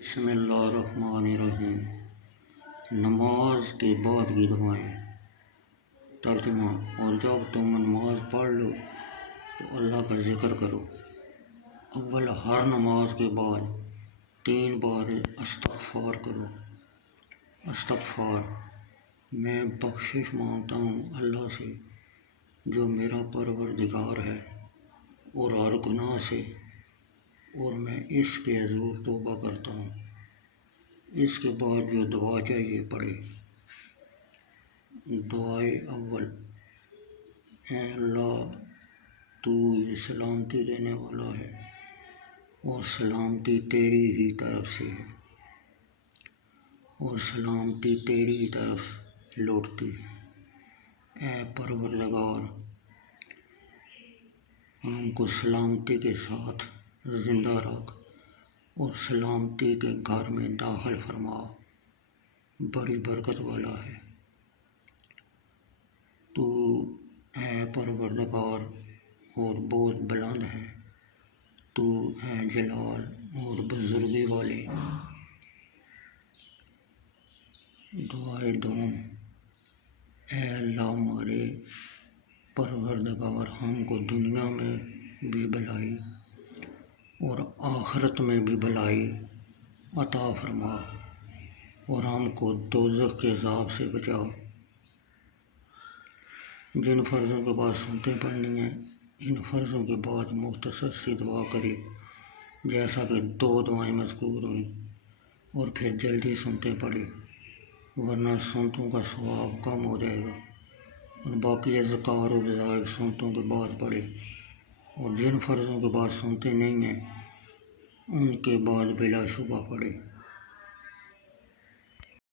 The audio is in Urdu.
بسم اللہ الرحمن الرحیم۔ نماز کے بعد کی دعائیں۔ ترجمہ: اور جب تم نماز پڑھ لو تو اللہ کا ذکر کرو۔ اول، ہر نماز کے بعد 3 بار استغفار کرو۔ استغفار: میں بخشش مانگتا ہوں اللہ سے جو میرا پروردگار ہے اور ہر گناہ سے، اور میں اس کے حضور توبہ کرتا ہوں۔ اس کے بعد جو دعا چاہیے پڑھے۔ دعائے اول: اے اللہ، تو ہی سلامتی دینے والا ہے اور سلامتی تیری ہی طرف سے ہے، اور سلامتی تیری ہی طرف لوٹتی ہے۔ اے پروردگار، ہم کو سلامتی کے ساتھ زندہ رکھ اور سلامتی کے گھر میں داخل فرما، بڑی برکت والا ہے تو۔ اے پروردگار اور بہت بلند ہے تو، اے جلال اور بزرگی والے۔ دعائے دوم: اے اللہ ہمارے پروردگار، ہم کو دنیا میں بھی بھلائی اور آخرت میں بھی بھلائی عطا فرما، اور ہم کو دوزخ کے عذاب سے بچا۔ جن فرضوں کے بعد سنتیں پڑھنی ہیں، ان فرضوں کے بعد مختصر سی دعا کرے، جیسا کہ 2 دعائیں مذکور ہوئیں، اور پھر جلدی سنتیں پڑھے، ورنہ سنتوں کا ثواب کم ہو جائے گا۔ اور باقی اذکار و وظائف سنتوں کے بعد پڑھے، اور جن فرضوں کے بعد سنتے نہیں ہیں ان کے بعد بلا شبہ پڑھے۔